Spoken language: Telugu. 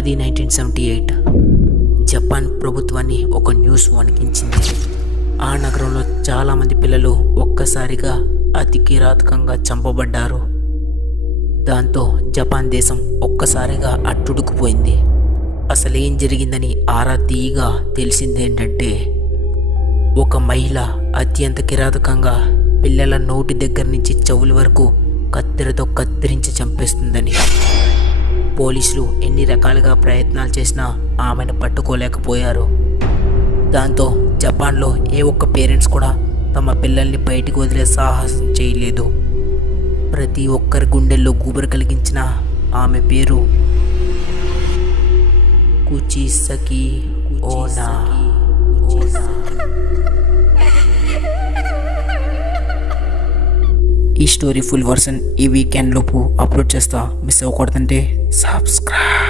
అది 1978 జపాన్ ప్రభుత్వాన్ని ఒక న్యూస్ వణికించింది. ఆ నగరంలో చాలామంది పిల్లలు ఒక్కసారిగా అతి కిరాతకంగా చంపబడ్డారు. దాంతో జపాన్ దేశం ఒక్కసారిగా అట్టుడుకుపోయింది. అసలేం జరిగిందని ఆరా తీయగా తెలిసిందేంటంటే, ఒక మహిళ అత్యంత కిరాతకంగా పిల్లల నోటి దగ్గర నుంచి చెవుల వరకు కత్తెరతో కత్తిరించి చంపేస్తుందని. పోలీసులు ఎన్ని రకాలుగా ప్రయత్నాలు చేసినా ఆమెను పట్టుకోలేకపోయారు. దాంతో జపాన్లో ఏ ఒక్క పేరెంట్స్ కూడా తమ పిల్లల్ని బయటికి వదిలే సాహసం చేయలేదు. ప్రతి ఒక్కరి గుండెల్లో గుబురు కలిగించిన ఆమె పేరు కుచిసకి ఓనా. ఈ స్టోరీ ఫుల్ వర్షన్ ఈ వీకెండ్ లోపు అప్లోడ్ చేస్తా. మిస్ అవ్వకూడదంటే సబ్స్క్రైబ్.